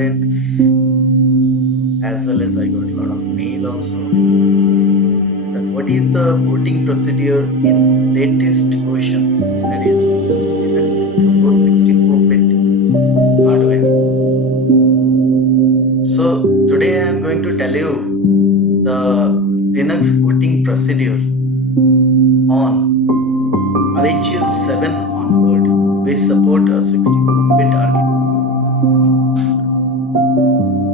students, as well as I got a lot of mail also, that what is the booting procedure in latest version, that is Linux support 64-bit hardware. So today I am going to tell you the Linux booting procedure on RHEL 7 onward, which support a 64-bit architecture.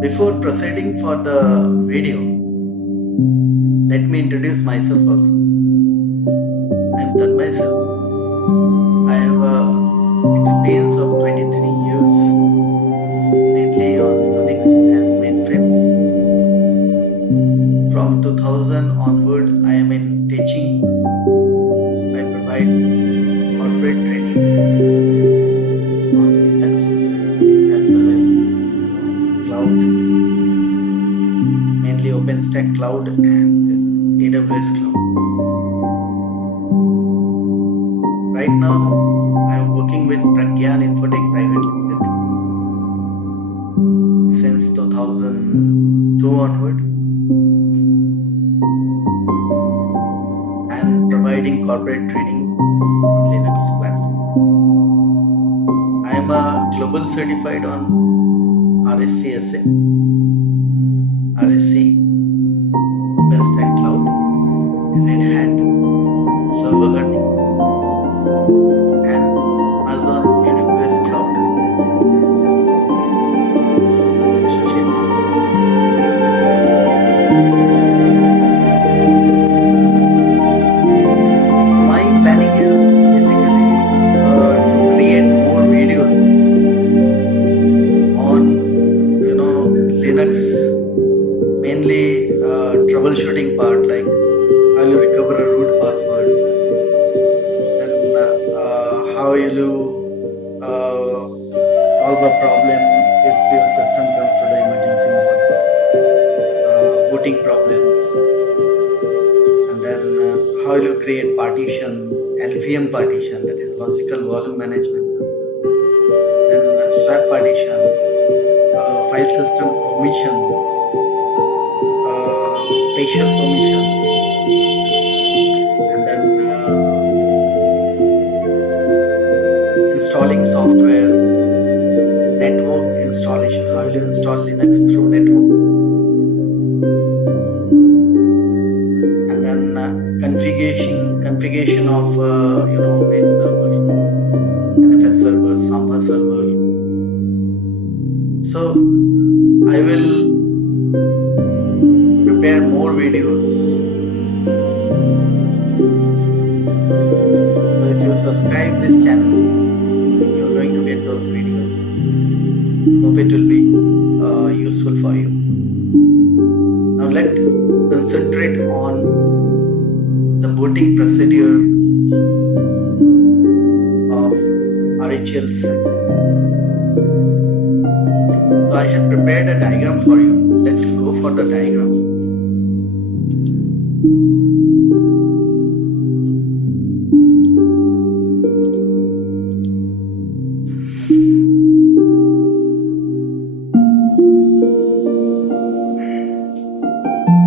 Before proceeding for the video, let me introduce myself also. I am Tanmay Sir. I have a experience of 23 years, mainly on Unix and mainframe. From 2000 onward, I am in teaching. I provide corporate training on Linux as well as cloud, mainly OpenStack Cloud and AWS Cloud. Right now, I am working with Pragyan Infotech Private Limited since 2002 onward, and providing corporate training on Linux platform. I am a global certified on RSC-SA, RSC, OpenStack Cloud, Red Hat, Server Hunting, and Amazon AWS Cloud. My planning is basically to create more videos on Linux, mainly troubleshooting part, like how you recover a root password, then how you solve a problem if your system comes to the emergency mode, booting problems, and then how you create partition, LVM partition, that is logical volume management, then swap partition, file system permission, spatial permissions, and then installing software, network installation, how you install Linux through network, and then configuration of web server, NFS server, Samba server. So I will prepare more videos. So if you subscribe this channel, you're going to get those videos. Hope it will be useful for you. Now let's concentrate on the booting procedure of RHEL 7. So I have prepared a diagram for you. Let's go for the diagram.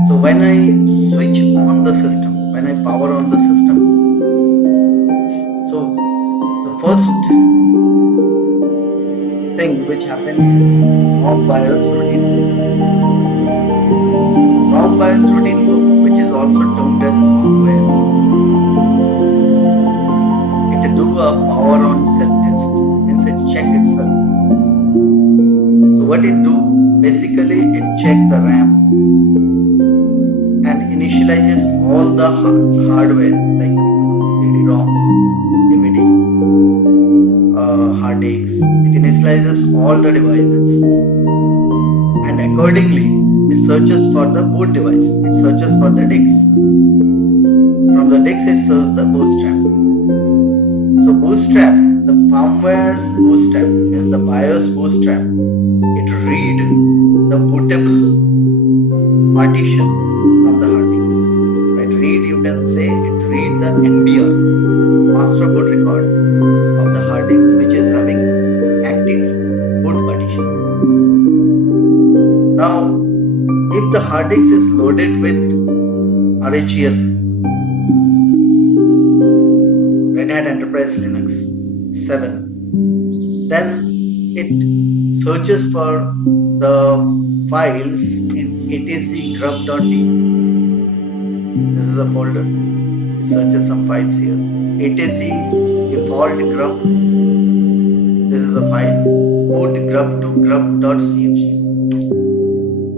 So when I switch on the system, when I power on the system, so the first thing which happens is ROM BIOS routine book. ROM BIOS routine book, which is also termed as firmware, it do a power on self test, means it check itself. So what it do, basically it check the RAM and initializes all the hardware like CD-ROM, DVD, hard disks. It initializes all the devices, and accordingly it searches for the boot device. It searches for the DIX. From the DIX it searches the bootstrap. So bootstrap, the firmware's bootstrap, means the BIOS bootstrap, it read the bootable partition from the hard disk. It read, you can say, it read the MBR, master boot record of the hard disk, which is having active boot partition. if the hard disk is loaded with RHEL, Red Hat Enterprise Linux 7, then it searches for the files in etc grub.d. This is a folder. It searches some files here. etc default grub. This is a file. Boot grub to grub.cfg.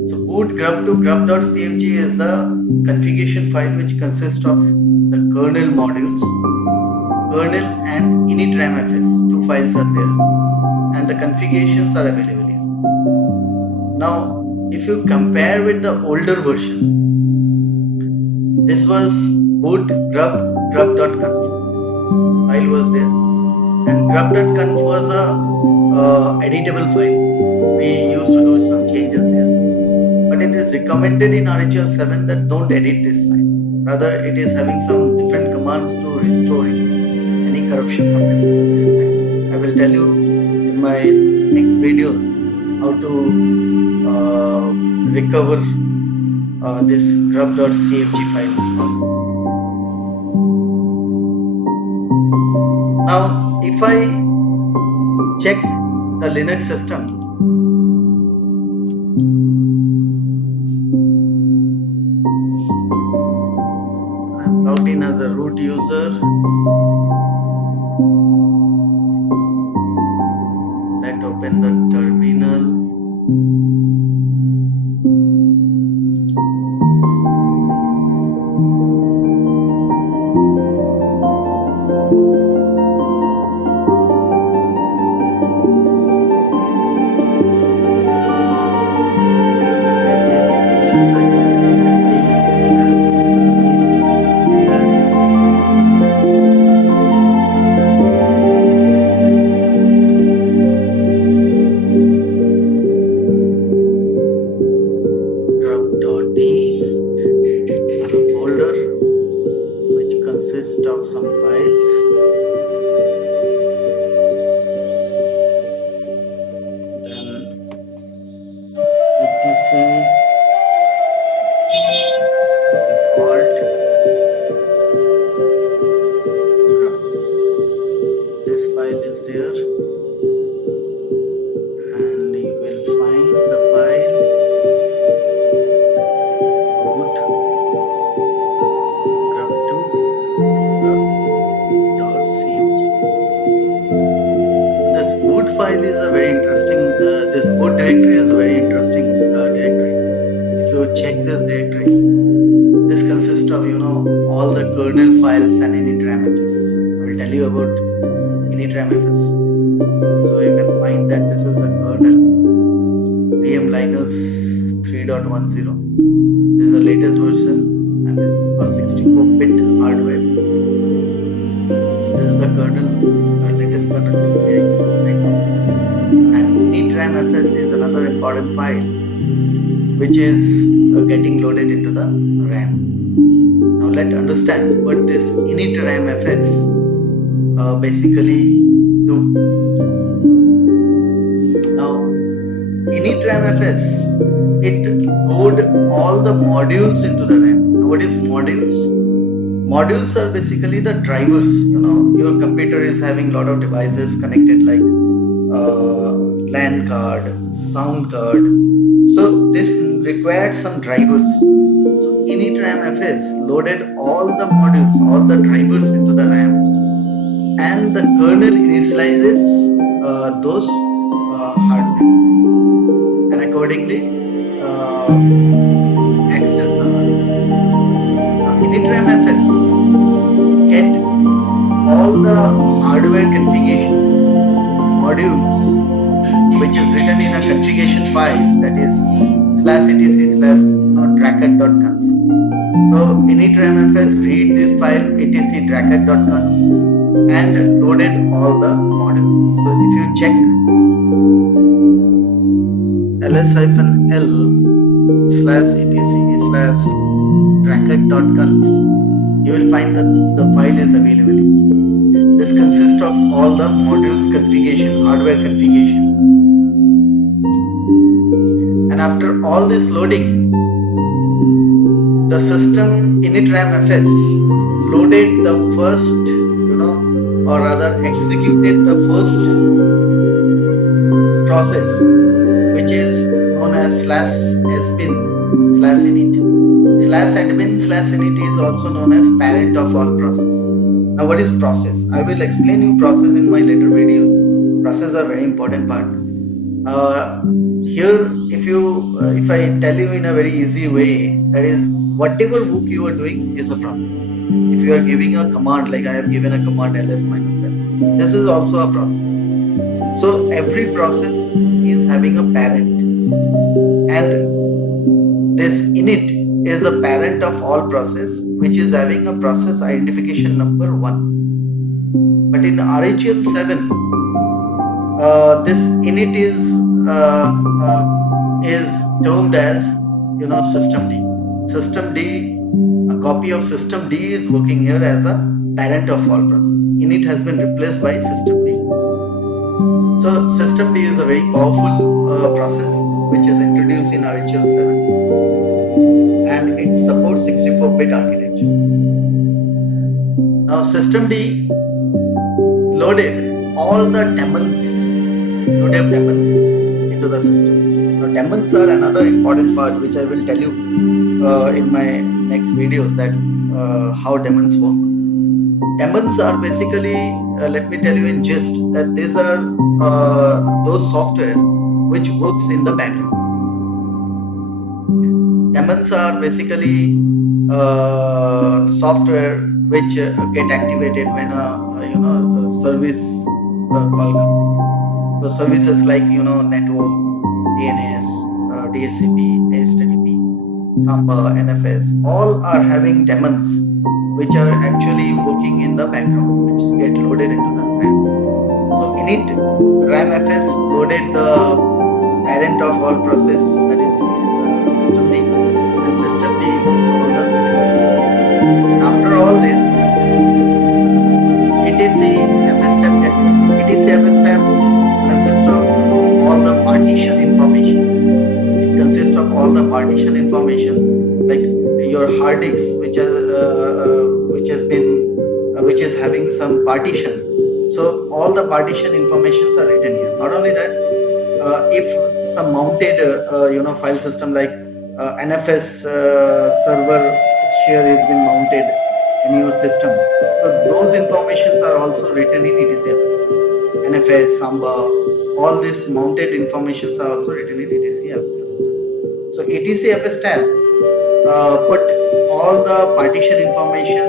So boot grub to grub.cfg is the configuration file which consists of the kernel modules, kernel and initramfs. Two files are there, and the configurations are available here. Now, if you compare with the older version, this was boot grub.conf file was there, and grub.conf was a editable file. We used to do some changes there, but it is recommended in RHEL 7 that don't edit this file. Rather, it is having some different commands to restore any corruption from this file. I will tell you in my next videos how to recover this grub.cfg file also. Now, if I check the Linux system, I'm logged in as a root user. Let's open the terminal. Of some files. Then etc default grub. This file is there, and you will find the file root file is a very interesting, this boot directory is a very interesting directory. If you check this directory, this consists of all the kernel files and initramfs. I will tell you about initramfs. So you can find that this is the kernel VM Linux 3.10. This is the latest version, and this is for 64-bit hardware. So this is the kernel, latest kernel. And initramfs is another important file which is getting loaded into the RAM. Now let's understand what this initramfs basically do. Now initramfs, it load all the modules into the RAM. Now what is modules? Modules are basically the drivers. Your computer is having a lot of devices connected, like LAN card, sound card. So this required some drivers. So initramfs loaded all the modules, all the drivers into the RAM, and the kernel initializes those hardware, and accordingly access the hardware. Now initramfs get all the hardware configuration modules which is written in a configuration file, that is /etc/tracker.conf. So initramfs read this file etc tracker.conf and loaded all the modules. So if you check ls-l/etc/tracker.conf, you will find that the file is available. This consists of all the modules configuration, hardware configuration. And after all this loading, the system init RAM FS loaded the first, or rather executed the first process, which is known as /sbin/init. /admin/init is also known as parent of all process. Now, what is process? I will explain you process in my later videos. Process are very important part. Here, if I tell you in a very easy way, that is, whatever book you are doing is a process. If you are giving a command, like I have given a command ls-l, this is also a process. So every process is having a parent, and this init is the parent of all process, which is having a process identification number 1. But in RHEL 7, this init is termed as systemd. Systemd, a copy of systemd is working here as a parent of all process. Init has been replaced by systemd. So systemd is a very powerful process which is introduced in RHEL 7, and it supports 64-bit architecture. Now systemd loaded all the daemons into the system. Now daemons are another important part which I will tell you in my next videos, that how daemons work. Daemons are basically, let me tell you in gist, that these are those software which works in the background. Daemons are basically software which get activated when a service call comes. So services like network, DNS, DHCP, HTTP, Samba, NFS, all are having daemons which are actually working in the background, which get loaded into the RAM. So init RAM FS loaded the parent of all process, that is systemd, and systemd also the device. After all this, etc fstab consists of all the partition information. It consists of all the partition information, like your hard disk, which is having some partition. So all the partition informations are written here. Not only that, if some mounted file system like NFS server share has been mounted in your system, so those informations are also written in etc fstab. NFS, Samba, all these mounted informations are also written in etc fstab. So etc fstab put all the partition information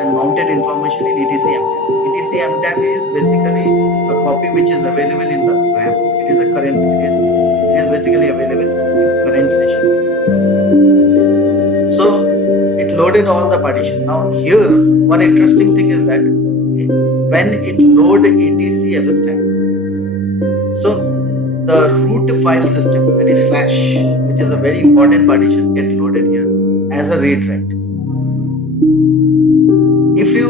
and mounted information in etc mtab. etc mtab is basically a copy which is available in the RAM. It is basically available in current session. So it loaded all the partition. Now here, one interesting thing is that when it load etc fstab, so the root file system, that is /, which is a very important partition, get loaded here as a read write. If you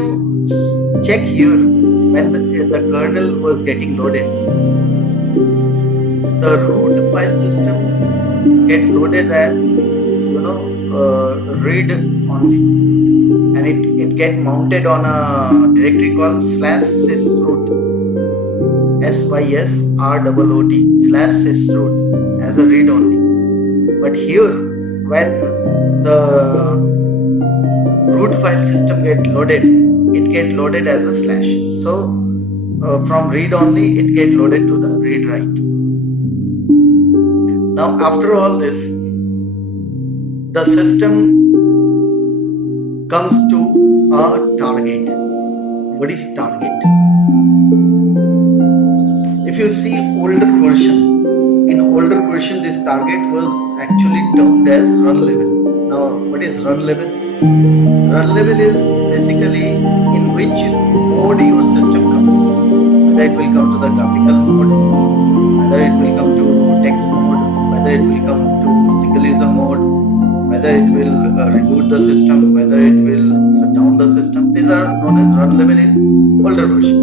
check here, when the kernel was getting loaded, the root file system get loaded as read only, and it get mounted on a directory called /sysroot, SYSROOT /sysroot as a read only. But here, when the root file system get loaded, it get loaded as a /. So from read only, it get loaded to the read write. Now after all this, the system comes to a target. What is target? If you see older version, this target was actually termed as run level. Now, what is run level? Run level is basically in which mode your system comes. Whether it will come to the graphical mode, whether it will come to text mode, whether it will come to single user mode, whether it will reboot the system, whether it will shut down the system. These are known as run level in older version.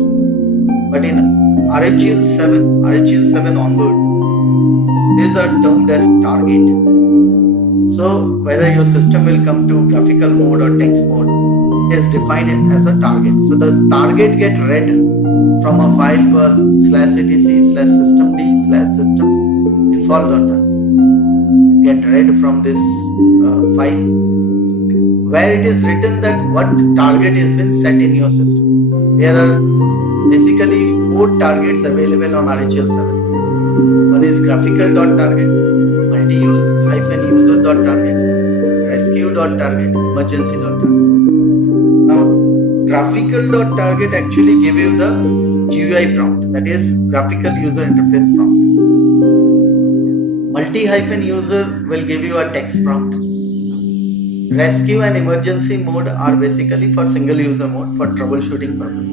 But in RHEL 7 onward, these are termed as target. So whether your system will come to graphical mode or text mode is defined as a target. So the target get read from a file called /etc/systemd/system default.target. Get read from this file where it is written that what target has been set in your system. There are basically 4 targets available on RHEL 7. One is graphical.target, multi-user.target, rescue.target, emergency.target. Now, graphical.target actually give you the GUI prompt, that is graphical user interface prompt. Multi-user will give you a text prompt. Rescue and emergency mode are basically for single user mode for troubleshooting purpose.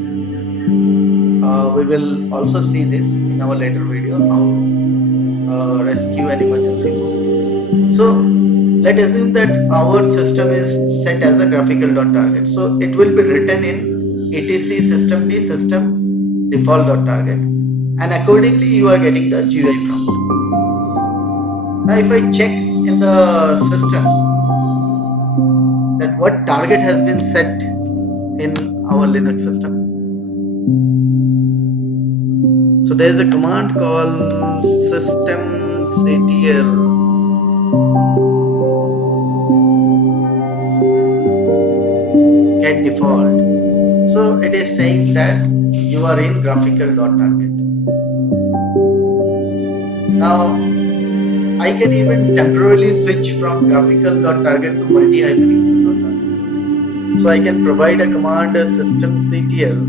We will also see this in our later video, how rescue and emergency mode. So let's assume that our system is set as a graphical.target. So it will be written in etc systemd system default.target, and accordingly you are getting the GUI prompt. Now if I check in the system that what target has been set in our Linux system. So there is a command called systemctl get default. So it is saying that you are in graphical.target. Now I can even temporarily switch from graphical.target to multi-user.target. So I can provide a command systemctl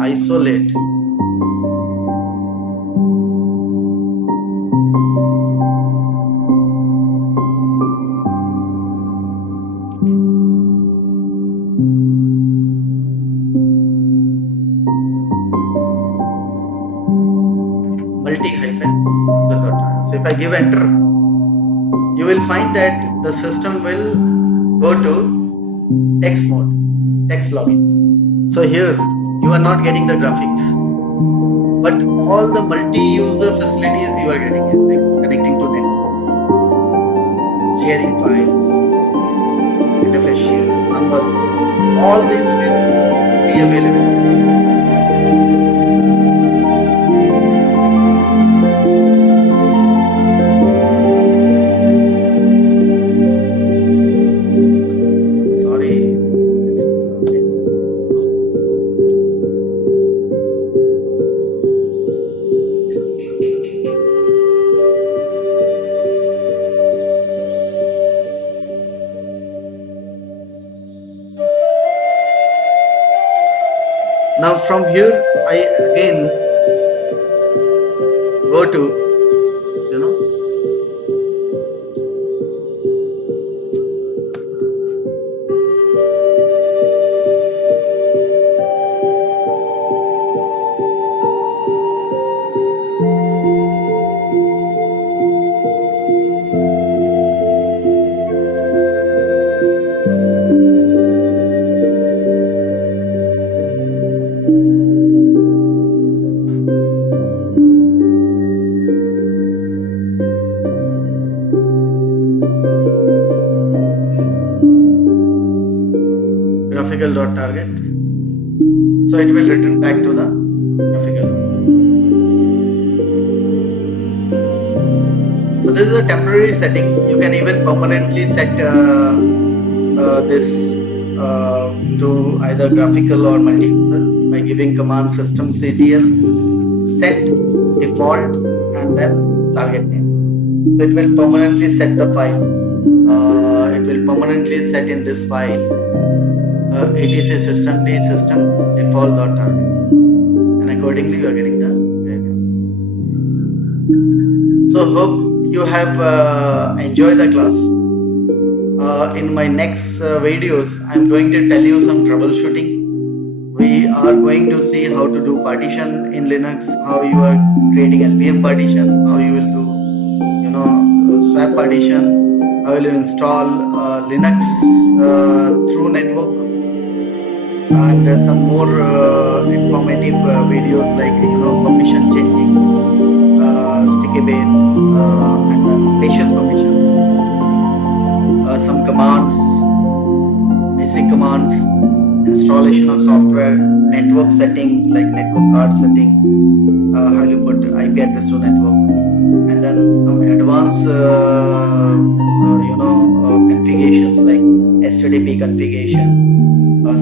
isolate multi-user.target. So if I give enter, you will find that the system will go to text mode, text login. So here you are not getting the graphics, but all the multi-user facilities you are getting here, like connecting to network, sharing files, NFS shares, numbers, all this will be available. Now from here I again go to graphical.target. So it will return back to the graphical. So this is a temporary setting. You can even permanently set this to either graphical or multi-user by giving command systemctl set default and then target name. So it will permanently set the file. It will permanently set in this file etc systemd system default.target, and accordingly you are getting the diagram. So hope you have enjoyed the class. In my next videos I am going to tell you some troubleshooting. We are going to see how to do partition in Linux, how you are creating LVM partition, how you will do swap partition, how will you install Linux through network, and some more informative videos like permission changing, sticky bin, and then spatial permissions. commands, basic commands, installation of software, network setting like network card setting, how you put IP address to network, and then some advanced configurations like HTTP configuration,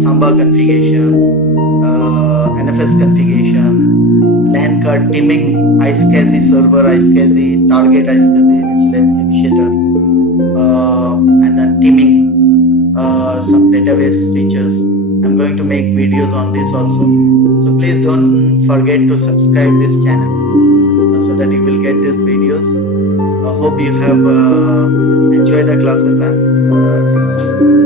Samba configuration, NFS configuration, LAN card teaming, iSCSI server, iSCSI target, iSCSI initiator, and then teaming, some database features. I'm going to make videos on this also. So please don't forget to subscribe this channel so that you will get these videos. I hope you have enjoyed the classes and